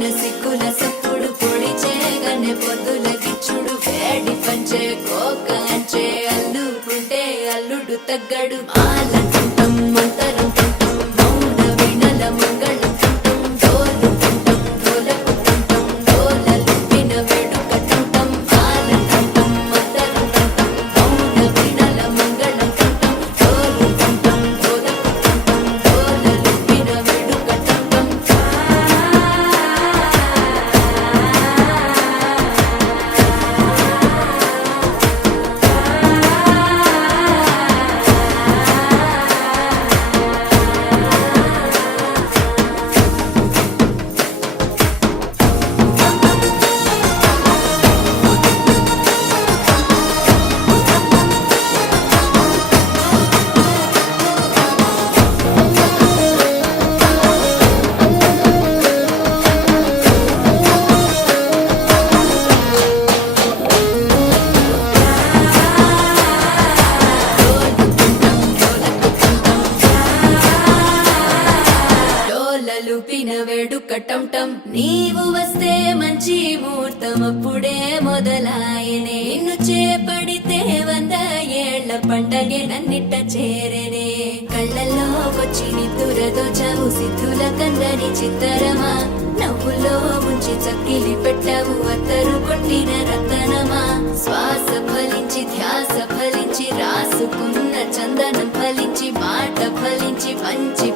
పొద్దున సిక్కుల సప్పుడు పొడి చేయగానే పొద్దుల గిచ్చుడు వేడి పంచే కోక అంచే అల్లుకుంటే అల్లుడు తగ్గడు మాలంటుంటాం మంతరం తుంటాం మౌన వినల మంగళం తుంటాం డోలు తుంటాం డోలకు తుంటాం డోలలు విన వేడుక తుంటాం మాలంటుంటాం మంతరం తుంటాం మౌన వినల మంగళం తుంటాం డోలు తుంటాం డోలకు తుంటాం డోలలు విన వేడుక తుంటాం డోలలు పిన వేడుక టంటం నీవు వస్తే మంచి ముహూర్తం అప్పుడే మొదలాయనే నిన్ను చేపడితే 100 ఏళ్ల పండగే నన్నిట్ట చేరనే కళ్ళల్లో వచ్చి నిద్దురదో చావు సిద్ధుల కందని చిత్తరమా నవ్వులో ముంచి చక్కిలి పెట్టావు అత్తరు కొట్టిన రతనమా శ్వాస ఫలించి ధ్యాస ఫలించి రాసుకున్న చందనం ఫలించి మాట ఫలించి మంచి